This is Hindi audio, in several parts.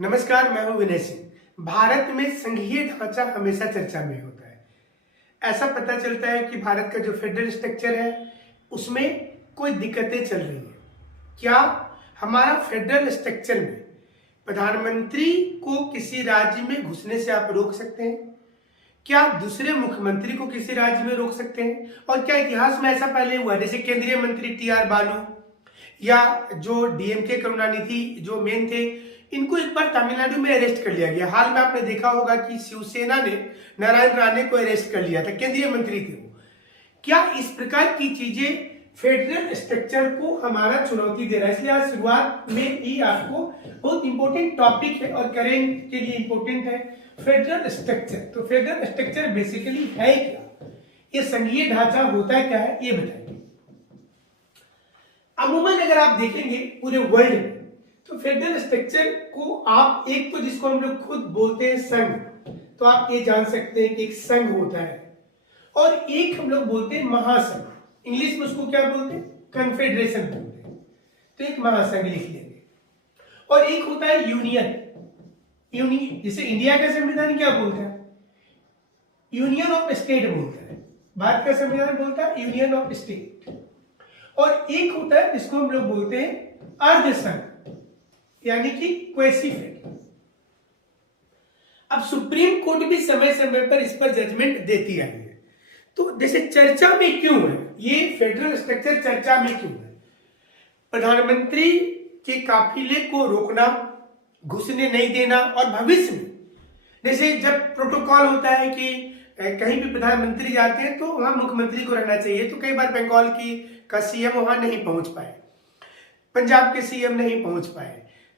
नमस्कार, मैं हूं विनय सिंह। भारत में संघीय ढांचा हमेशा चर्चा में होता है। ऐसा पता चलता है कि भारत का जो फेडरल स्ट्रक्चर है उसमें कोई दिक्कतें चल रही हैं। क्या हमारा फेडरल स्ट्रक्चर में प्रधानमंत्री को किसी राज्य में घुसने से आप रोक सकते हैं? क्या दूसरे मुख्यमंत्री को किसी राज्य में रोक सकते हैं? और क्या इतिहास में ऐसा पहले हुआ, जैसे केंद्रीय मंत्री टी.आर. बालू या जो डीएमके करुणानिधि जो मेन थे, इनको एक बार तमिलनाडु में अरेस्ट कर लिया गया। हाल में आपने देखा होगा कि शिवसेना ने नारायण राणे को अरेस्ट कर लिया था, केंद्रीय मंत्री थे वो। क्या इस प्रकार की चीजें फेडरल स्ट्रक्चर को हमारा चुनौती दे रहा है? इसलिए आज शुरुआत में ही आपको बहुत इंपॉर्टेंट टॉपिक है और करेंट के लिए इंपॉर्टेंट है फेडरल स्ट्रक्चर। तो फेडरल स्ट्रक्चर बेसिकली है क्या, ये संघीय ढांचा होता है क्या है, ये बताएंगे। अमूमन अगर आप देखेंगे पूरे वर्ल्ड में तो फेडरल स्ट्रक्चर को आप एक तो जिसको हम लोग खुद बोलते हैं संघ, तो आप ये जान सकते हैं कि एक संघ होता है, और एक हम लोग बोलते हैं महासंघ। इंग्लिश में उसको क्या बोलते हैं? कन्फेडरेशन बोलते हैं। तो एक महासंघ लिख लेंगे। और एक होता है यूनियन। यूनियन जैसे इंडिया का संविधान क्या बोलता है? यूनियन ऑफ स्टेट बोलता है। भारत का संविधान बोलता है यूनियन ऑफ स्टेट। और एक होता है जिसको हम लोग बोलते हैं अर्धसंघ, यानी कि क्वेसी फेडरल। अब सुप्रीम कोर्ट भी समय समय पर इस पर जजमेंट देती आई है। तो जैसे चर्चा में क्यों है ये फेडरल स्ट्रक्चर, चर्चा में क्यों है? प्रधानमंत्री के काफिले को रोकना, घुसने नहीं देना, और भविष्य में जैसे जब प्रोटोकॉल होता है कि कहीं भी प्रधानमंत्री जाते हैं तो वहां मुख्यमंत्री को रहना चाहिए, तो कई बार बंगाल का सीएम वहां नहीं पहुंच पाए, पंजाब के सीएम नहीं पहुंच पाए,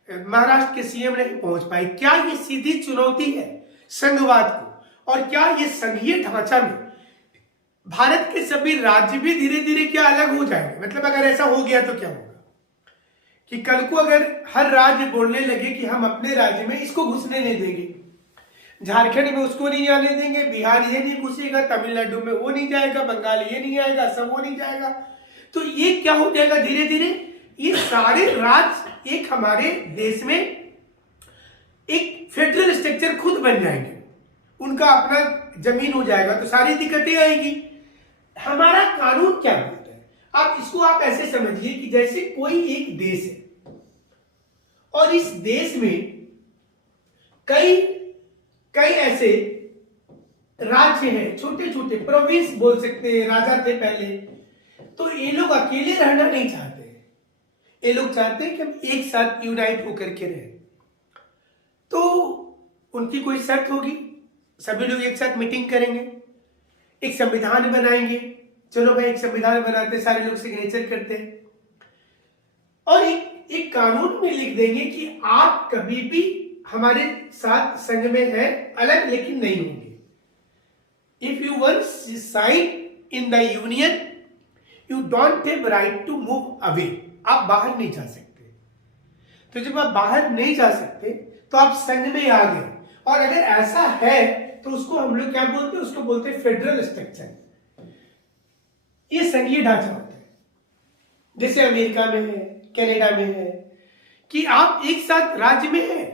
महाराष्ट्र के सीएम नहीं पहुंच पाए। क्या ये सीधी चुनौती है संघवाद को? और क्या ये संघीय ढांचा में भारत के सभी राज्य भी धीरे धीरे क्या अलग हो जाएंगे? मतलब अगर ऐसा हो गया तो क्या होगा कि कल को अगर हर राज्य बोलने लगे कि हम अपने राज्य में इसको घुसने नहीं देंगे, झारखंड में उसको नहीं आने देंगे, बिहार ये नहीं घुसेगा, तमिलनाडु में वो नहीं जाएगा, बंगाल ये नहीं आएगा, सब वो नहीं जाएगा, तो ये क्या हो जाएगा? धीरे धीरे ये सारे राज्य एक हमारे देश में एक फेडरल स्ट्रक्चर खुद बन जाएंगे, उनका अपना जमीन हो जाएगा, तो सारी दिक्कतें आएंगी। हमारा कानून क्या बोलता है? आप इसको आप ऐसे समझिए कि जैसे कोई एक देश है और इस देश में कई ऐसे राज्य हैं, छोटे छोटे प्रोविंस बोल सकते हैं, राजा थे पहले। तो ये लोग अकेले रहना नहीं चाहते, ये लोग चाहते हैं कि हम एक साथ यूनाइट होकर के रहें। तो उनकी कोई शर्त होगी, सभी लोग एक साथ मीटिंग करेंगे, एक संविधान बनाएंगे। चलो भाई, एक संविधान बनाते, सारे लोग सिग्नेचर करते हैं, और एक कानून में लिख देंगे कि आप कभी भी हमारे साथ संघ में हैं, अलग लेकिन नहीं होंगे। If you once sign in the union you don't have right to move away. आप बाहर नहीं जा सकते। तो जब आप बाहर नहीं जा सकते तो आप संघ में आ गए, और अगर ऐसा है तो उसको हम लोग क्या बोलते हैं? उसको बोलते हैं फेडरल स्ट्रक्चर। ये संघीय ढांचा होता है। जैसे अमेरिका में है, कनाडा में है, कि आप एक साथ राज्य में है,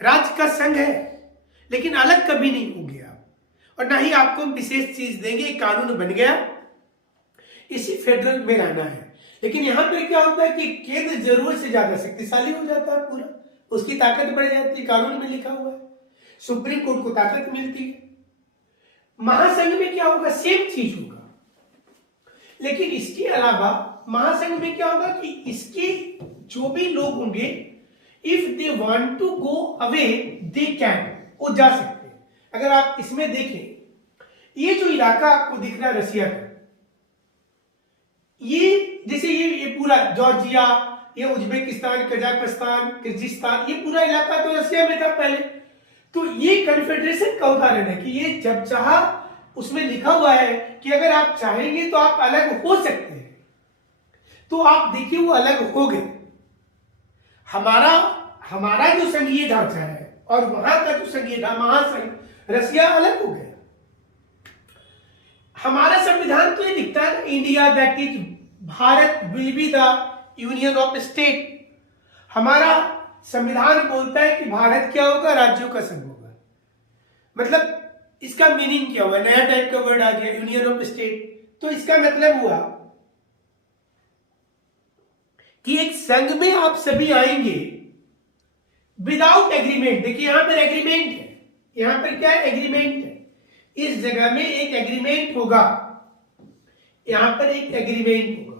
राज्य का संघ है, लेकिन अलग कभी नहीं होंगे आप, और ना ही आपको विशेष चीज देंगे। कानून बन गया, इसी फेडरल में रहना है। लेकिन यहां पे क्या होता है कि केंद्र जरूरत से ज्यादा शक्तिशाली हो जाता है, पूरा उसकी ताकत बढ़ जाती है। कानून में लिखा हुआ है, सुप्रीम कोर्ट को ताकत मिलती है। महासंघ में क्या होगा? सेम चीज होगा, लेकिन इसके अलावा महासंघ में क्या होगा कि इसके जो भी लोग होंगे, if they want to go away they can, वो जा सकते हैं। अगर आप इसमें देखें, ये जो इलाका आपको दिख रहा है रसिया का, ये जैसे ये पूरा जॉर्जिया, ये उज्बेकिस्तान, कजाकिस्तान, किर्गिस्तान, ये पूरा इलाका तो रसिया में था पहले। तो ये कन्फेडरेशन का उदाहरण है कि ये जब चाहा, उसमें लिखा हुआ है कि अगर आप चाहेंगे तो आप अलग हो सकते हैं। तो आप देखिए वो अलग हो गए। हमारा जो संघीय ढांचा है और वहां का जो संघीय महासंघ, रसिया अलग हो गया। हमारा संविधान तो ये दिखता है, India that is Bharat will be the union of state. हमारा संविधान बोलता है कि भारत क्या होगा, राज्यों का संघ होगा। मतलब इसका मीनिंग क्या हुआ, नया टाइप का वर्ड आ गया, यूनियन ऑफ स्टेट। तो इसका मतलब हुआ कि एक संघ में आप सभी आएंगे विदाउट एग्रीमेंट। देखिए यहां पर एग्रीमेंट है, यहां पर क्या है, एग्रीमेंट है। इस जगह में एक एग्रीमेंट होगा, यहां पर एक एग्रीमेंट होगा,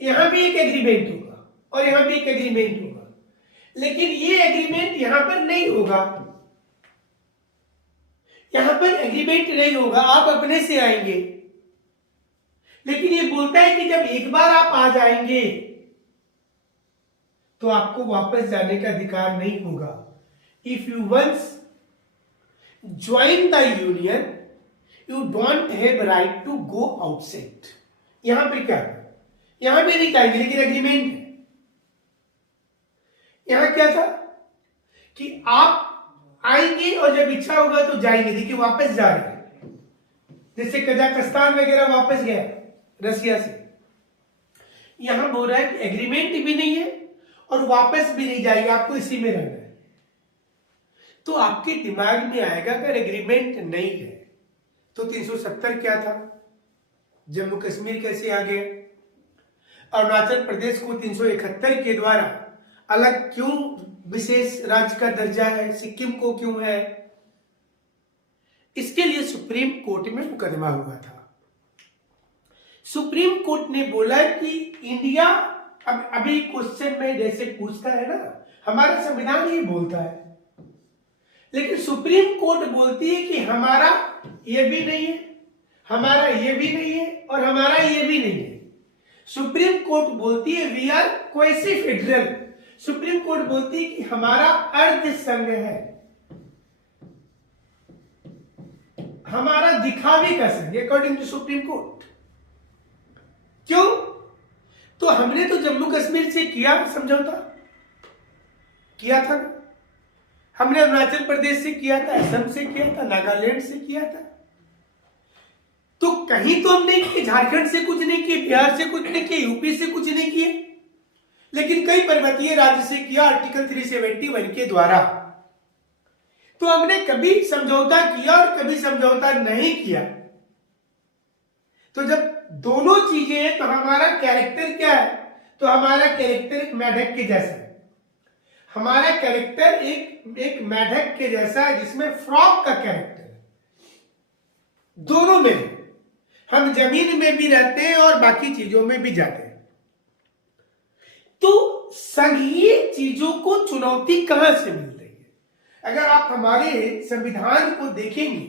यहां भी एक एग्रीमेंट होगा और यहां भी एक एग्रीमेंट होगा। लेकिन ये एग्रीमेंट यहां पर नहीं होगा, यहां पर एग्रीमेंट नहीं होगा, आप अपने से आएंगे। लेकिन ये बोलता है कि जब एक बार आप आ जाएंगे तो आपको वापस जाने का अधिकार नहीं होगा। If you once join the union you don't have right to go outside. यहां पे क्या है, यहां पे नहीं कहेंगे, लेकिन एग्रीमेंट है। यहां क्या था कि आप आएंगे और जब इच्छा होगा तो जाएंगे। देखिए वापस जा रहे हैं, जैसे कजाकिस्तान वगैरह वापस गया रसिया से। यहां बोल रहा है कि एग्रीमेंट भी नहीं है और वापस भी नहीं जाएगा, आपको इसी में रहना है। तो आपके दिमाग में आएगा अगर एग्रीमेंट नहीं है तो 370 क्या था, जम्मू कश्मीर कैसे आ गया, अरुणाचल प्रदेश को 371 के द्वारा अलग क्यों विशेष राज्य का दर्जा है, सिक्किम को क्यों है। इसके लिए सुप्रीम कोर्ट में मुकदमा हुआ था। सुप्रीम कोर्ट ने बोला कि इंडिया, अब अभी क्वेश्चन में जैसे पूछता है ना, हमारा संविधान ये बोलता है, लेकिन सुप्रीम कोर्ट बोलती है कि हमारा ये भी नहीं है, हमारा ये भी नहीं है और हमारा ये भी नहीं है। सुप्रीम कोर्ट बोलती है we are quasi federal. Supreme court बोलती है कि हमारा अर्ध संघ है, हमारा दिखावे का संघ, अकॉर्डिंग टू सुप्रीम कोर्ट। क्यों? तो हमने तो जम्मू कश्मीर से किया समझौता, किया था ना, हमने अरुणाचल प्रदेश से किया था, असम से किया था, नागालैंड से किया था। तो कहीं तो हम नहीं किए, झारखंड से कुछ नहीं किए, बिहार से कुछ नहीं किए, यूपी से कुछ नहीं किए, लेकिन कई पर्वतीय राज्य से किया आर्टिकल 371 के द्वारा। तो हमने कभी समझौता किया और कभी समझौता नहीं किया। तो जब दोनों चीजें हैं तो हमारा कैरेक्टर क्या है, तो हमारा कैरेक्टर एक मेढक के जैसा है। हमारा कैरेक्टर एक मेढक के जैसा है जिसमें फ्रॉग का कैरेक्टर है। दोनों में हम जमीन में भी रहते हैं और बाकी चीजों में भी जाते हैं। तो संघीय चीजों को चुनौती कहां से मिल रही है? अगर आप हमारे संविधान को देखेंगे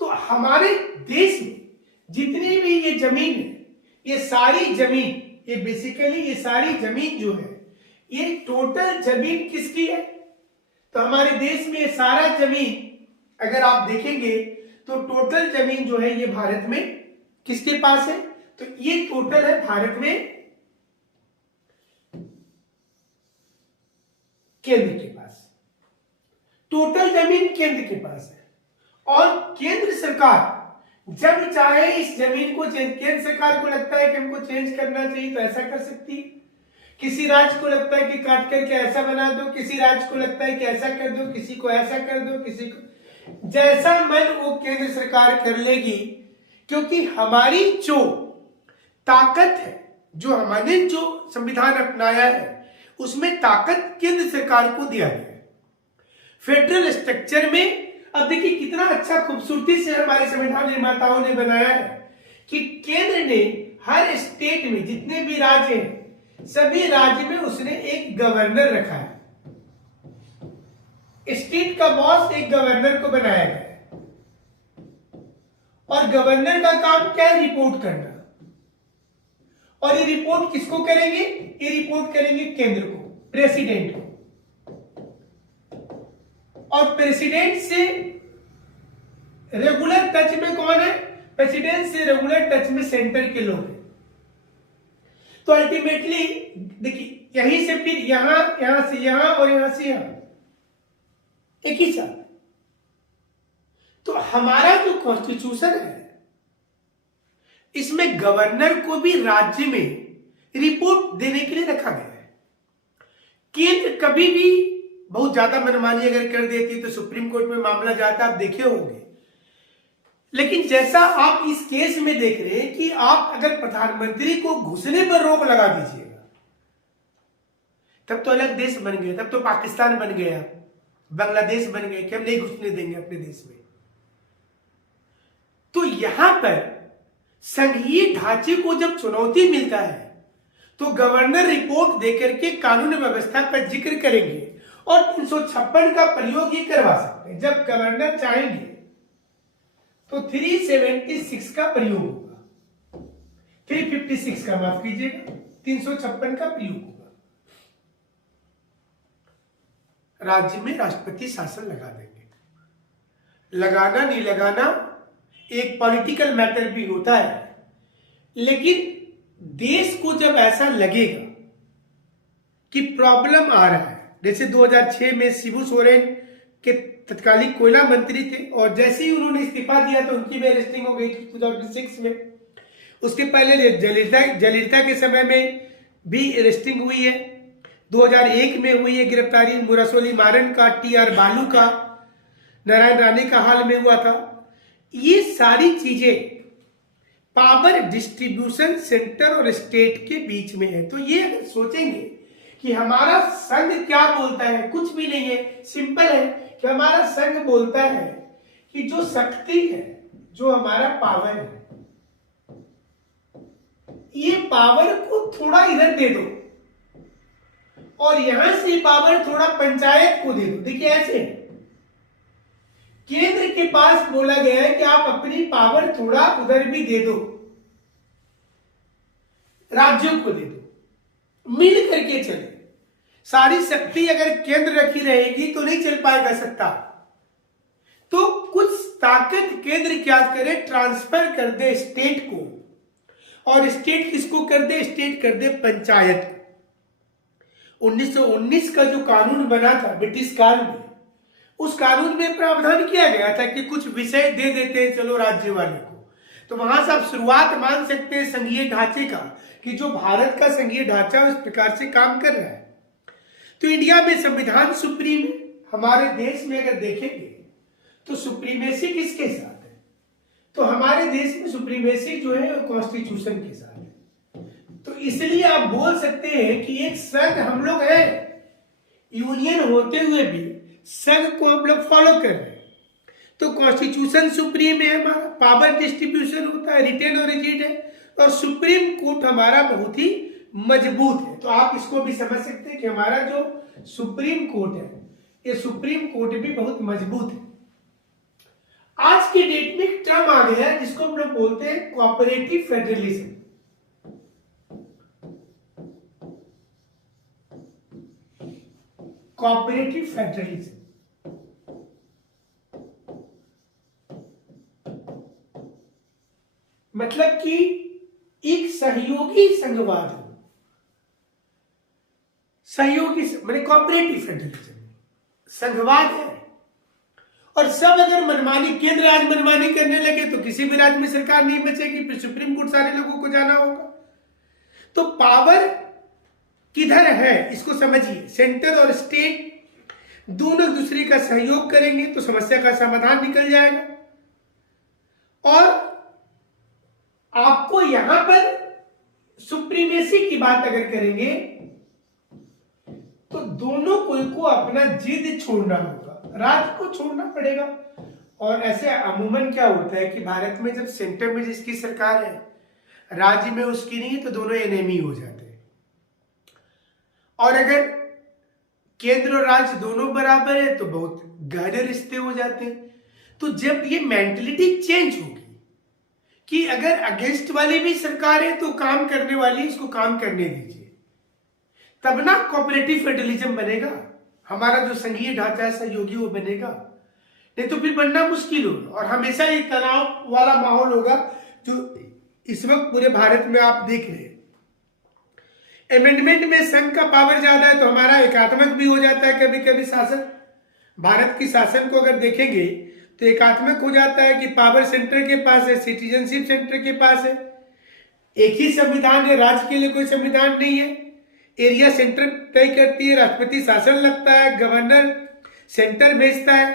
तो हमारे देश में जितनी भी ये जमीन है, ये सारी जमीन, ये बेसिकली ये सारी जमीन जो है, ये टोटल जमीन किसकी है? तो हमारे देश में ये सारा जमीन अगर आप देखेंगे तो टोटल जमीन जो है ये भारत में किसके पास है? तो ये टोटल है भारत में केंद्र के पास। टोटल जमीन केंद्र के पास है और केंद्र सरकार जब चाहे इस जमीन को केंद्र सरकार को लगता है कि हमको चेंज करना चाहिए तो ऐसा कर सकती है। किसी राज्य को लगता है कि काट करके ऐसा बना दो, किसी राज्य को लगता है कि ऐसा कर दो, किसी को ऐसा कर दो, किसी को जैसा मन वो केंद्र सरकार कर लेगी। क्योंकि हमारी जो ताकत है, जो हमने जो संविधान अपनाया है, उसमें ताकत केंद्र सरकार को दिया गया है फेडरल स्ट्रक्चर में। अब देखिए कितना अच्छा खूबसूरती से हमारे संविधान निर्माताओं ने बनाया है कि केंद्र ने हर स्टेट में जितने भी राज्य हैं, सभी राज्य में उसने एक गवर्नर रखा है। स्टेट का बॉस एक गवर्नर को बनाया गया है और गवर्नर का काम क्या है? रिपोर्ट करना। और ये रिपोर्ट किसको करेंगे? ये रिपोर्ट करेंगे केंद्र को, प्रेसिडेंट को। और प्रेसिडेंट से रेगुलर टच में कौन है? प्रेसिडेंट से रेगुलर टच में सेंटर के लोग हैं। तो अल्टीमेटली देखिए यहीं से फिर यहां, यहां से यहां और यहां से यहां एक ही साथ। तो हमारा जो कॉन्स्टिट्यूशन है इसमें गवर्नर को भी राज्य में रिपोर्ट देने के लिए रखा गया है। केंद्र कभी भी बहुत ज्यादा मनमानी अगर कर देती तो सुप्रीम कोर्ट में मामला जाता, आप देखे होंगे। लेकिन जैसा आप इस केस में देख रहे हैं कि आप अगर प्रधानमंत्री को घुसने पर रोक लगा दीजिएगा, तब तो अलग देश बन गया, तब तो पाकिस्तान बन गया, बांग्लादेश बन गए कि हम नहीं घुसने देंगे अपने देश में। तो यहां पर संघीय ढांचे को जब चुनौती मिलता है तो गवर्नर रिपोर्ट देकर के कानून व्यवस्था पर जिक्र करेंगे और 356 का प्रयोग ये करवा सकते हैं। जब गवर्नर चाहेंगे तो 376 का प्रयोग होगा, 356 का, माफ कीजिएगा, 356 का प्रयोग होगा। राज्य में राष्ट्रपति शासन लगा देंगे। लगाना नहीं लगाना एक पॉलिटिकल मैटर भी होता है, लेकिन देश को जब ऐसा लगेगा कि प्रॉब्लम आ रहा है, जैसे 2006 में शिबू सोरेन के तत्कालीन कोयला मंत्री थे और जैसे ही उन्होंने इस्तीफा दिया तो उनकी भी अरेस्टिंग हो गई 2006 में। उसके पहले जयललिता के समय में भी अरेस्टिंग हुई है, 2001 में हुई है गिरफ्तारी, मुरसोली मारन का, टीआर बालू का, नारायण राणे का हाल में हुआ था। ये सारी चीजें पावर डिस्ट्रीब्यूशन सेंटर और स्टेट के बीच में है। तो ये अगर सोचेंगे कि हमारा संघ क्या बोलता है, कुछ भी नहीं है, सिंपल है कि हमारा संघ बोलता है कि जो शक्ति है, जो हमारा पावर है, ये पावर को थोड़ा इधर दे दो और यहां से पावर थोड़ा पंचायत को दे दो। देखिए ऐसे केंद्र के पास बोला गया है कि आप अपनी पावर थोड़ा उधर भी दे दो, राज्यों को दे दो, मिल करके चले। सारी शक्ति अगर केंद्र रखी रहेगी तो नहीं चल पाएगा सत्ता। तो कुछ ताकत केंद्र क्या करे, ट्रांसफर कर दे स्टेट को, और स्टेट किसको कर दे, स्टेट कर दे पंचायत को। 1919 का जो कानून बना था ब्रिटिश काल में, उस कानून में प्रावधान किया गया था कि कुछ विषय दे देते हैं चलो राज्य वाले को। तो वहां से आप शुरुआत मान सकते हैं संघीय ढांचे का, कि जो भारत का संघीय ढांचा उस प्रकार से काम कर रहा है। तो इंडिया में संविधान सुप्रीम है। हमारे देश में अगर देखेंगे तो सुप्रीमेसी किसके साथ है, तो हमारे देश में सुप्रीमेसी जो है कॉन्स्टिट्यूशन के साथ है। तो इसलिए आप बोल सकते हैं कि एक संघ हम लोग है, यूनियन होते हुए भी संघ को हम लोग फॉलो कर रहे हैं। तो कॉन्स्टिट्यूशन सुप्रीम है हमारा, पावर डिस्ट्रीब्यूशन होता है, रिटेन और रिजिड है, और सुप्रीम कोर्ट हमारा बहुत ही मजबूत है। तो आप इसको भी समझ सकते हैं कि हमारा जो सुप्रीम कोर्ट है, ये सुप्रीम कोर्ट भी बहुत मजबूत है। आज के डेट में एक टर्म आ गया है जिसको हम लोग बोलते हैं कोऑपरेटिव फेडरलिज्म। कोऑपरेटिव फेडरलिज्म मतलब कि एक सहयोगी संघवाद हो, सहयोगी मैंने कोऑपरेटिव फेडरलिज्म संघवाद है। और सब अगर मनमानी, केंद्र राज्य मनमानी करने लगे तो किसी भी राज्य में सरकार नहीं बचेगी, फिर सुप्रीम कोर्ट सारे लोगों को जाना होगा। तो पावर किधर है इसको समझिए, सेंटर और स्टेट दोनों एक दूसरे का सहयोग करेंगे तो समस्या का समाधान निकल जाएगा। और आपको यहां पर सुप्रीमेसी की बात अगर करेंगे तो दोनों को अपना जिद छोड़ना होगा, राज्य को छोड़ना पड़ेगा। और ऐसे अमूमन क्या होता है कि भारत में जब सेंटर में जिसकी सरकार है, राज्य में उसकी नहीं है, तो दोनों एनिमी हो जाते हैं। और अगर केंद्र और राज्य दोनों बराबर है तो बहुत गहरे रिश्ते हो जाते हैं। तो जब ये मेंटलिटी चेंज होगी कि अगर अगेंस्ट वाली भी सरकार है तो काम करने वाली इसको काम करने दीजिए, तब ना कोऑपरेटिव फेडरलिज्म बनेगा, हमारा जो संघीय ढांचा है सहयोगी वो बनेगा। नहीं तो फिर बनना मुश्किल होगा और हमेशा एक तनाव वाला माहौल होगा जो इस वक्त पूरे भारत में आप देख रहे हैं। अमेंडमेंट में संघ का पावर ज्यादा है तो हमारा एकात्मक भी हो जाता है कभी कभी शासन। भारत की शासन को अगर देखेंगे तो एकात्मक हो जाता है कि पावर सेंटर के पास है, सिटीजनशिप सेंटर के पास है। एक ही संविधान है, राज्य के लिए कोई संविधान नहीं है। एरिया सेंटर तय करती है, राष्ट्रपति शासन लगता है, गवर्नर सेंटर भेजता है,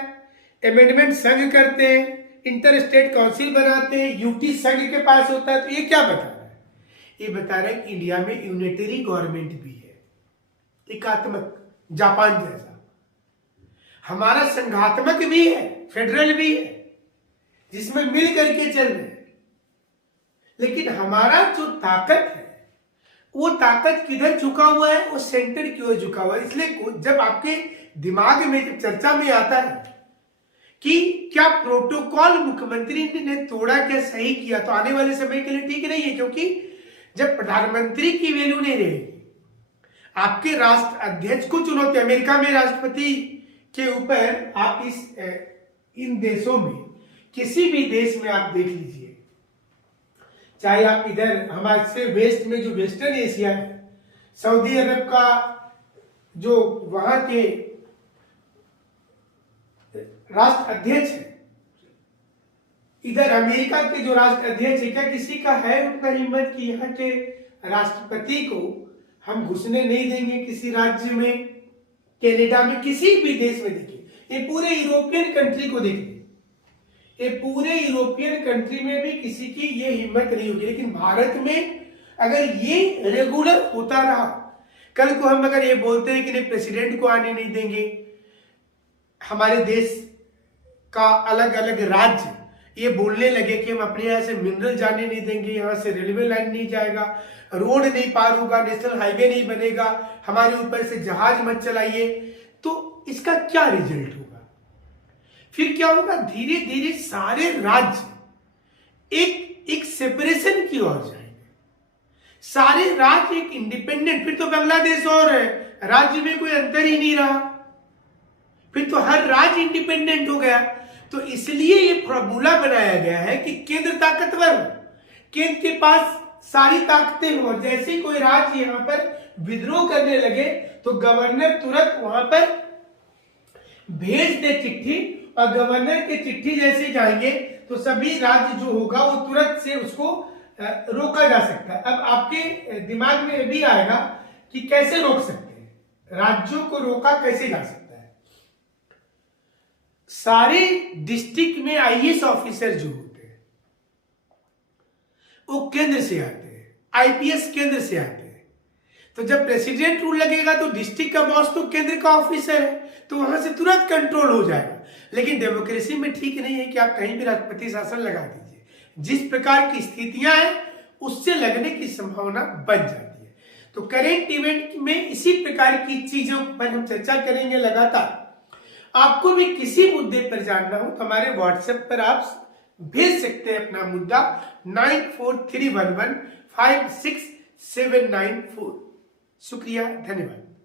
अमेंडमेंट संघ करते हैं, इंटर स्टेट काउंसिल बनाते हैं, यूटी संघ के पास होता है। तो ये क्या बता रहा है? ये बता रहा है कि इंडिया में यूनिटरी गवर्नमेंट भी है, एकात्मक, जापान जैसा। हमारा संघात्मक भी है, फेडरल भी है, जिसमें मिल करके चल रहे हैं। लेकिन हमारा जो ताकत है, वो ताकत किधर झुका हुआ है? वो सेंटर की ओर झुका हुआ है। इसलिए जब आपके दिमाग में, जब चर्चा में आता है कि क्या प्रोटोकॉल मुख्यमंत्री ने तोड़ा, क्या सही किया, तो आने वाले समय के लिए ठीक नहीं है। क्योंकि जब प्रधानमंत्री की वैल्यू नहीं रहेगी, आपके राष्ट्र अध्यक्ष को चुनौती, अमेरिका में राष्ट्रपति के ऊपर आप इन देशों में, किसी भी देश में आप देख लीजिए, चाहे आप इधर हमारे से वेस्ट में जो वेस्टर्न एशिया है, सऊदी अरब का जो वहां के राष्ट्र अध्यक्ष है, इधर अमेरिका के जो राष्ट्र अध्यक्ष है, क्या किसी का है उतना हिम्मत कि यहाँ के राष्ट्रपति को हम घुसने नहीं देंगे किसी राज्य में, कनाडा में, किसी भी देश में? देखिए, ये पूरे यूरोपियन कंट्री को देखिए, ये पूरे यूरोपियन कंट्री में भी किसी की ये हिम्मत नहीं होगी। लेकिन भारत में अगर ये रेगुलर होता रहा, कल को हम अगर ये बोलते हैं कि नहीं प्रेसिडेंट को आने नहीं देंगे, हमारे देश का अलग अलग राज्य ये बोलने लगे कि हम अपने यहाँ से मिनरल जाने नहीं देंगे, यहाँ से रेलवे लाइन नहीं जाएगा, रोड नहीं पार होगा, नेशनल हाईवे नहीं बनेगा, हमारे ऊपर से जहाज मत चलाइए, तो इसका क्या रिजल्ट होगा? फिर क्या होगा? धीरे धीरे सारे राज्य एक सेपरेशन की ओर जाएंगे, सारे राज्य एक इंडिपेंडेंट। फिर तो बांग्लादेश और राज्य में कोई अंतर ही नहीं रहा, फिर तो हर राज्य इंडिपेंडेंट हो गया। तो इसलिए ये फॉर्मूला बनाया गया है कि केंद्र ताकतवर हो, केंद्र के पास सारी ताकतें हो। जैसे ही कोई राज्य यहां पर विद्रोह करने लगे तो गवर्नर तुरंत वहां पर भेज दे चिट्ठी, और गवर्नर के चिट्ठी जैसे जाएंगे तो सभी राज्य जो होगा वो तुरंत से उसको रोका जा सकता है। अब आपके दिमाग में भी आएगा कि कैसे रोक सकते हैं, राज्यों को रोका कैसे जा सकता है? सारे डिस्ट्रिक्ट में आईएएस ऑफिसर जो होते हैं वो केंद्र से आते हैं, आईपीएस केंद्र से आते हैं। तो जब प्रेसिडेंट रूल लगेगा तो डिस्ट्रिक्ट का बॉस तो केंद्र का ऑफिसर है, तो वहां से तुरंत कंट्रोल हो जाएगा। लेकिन डेमोक्रेसी में ठीक नहीं है कि आप कहीं भी राष्ट्रपति शासन लगा दीजिए। जिस प्रकार की स्थितियां हैं उससे लगने की संभावना बन जाती है। तो करेंट इवेंट में इसी प्रकार की चीजों पर हम चर्चा करेंगे लगातार। आपको भी किसी मुद्दे पर जानना हो तो हमारे व्हाट्सएप पर आप भेज सकते हैं अपना मुद्दा 9431156794। शुक्रिया, धन्यवाद।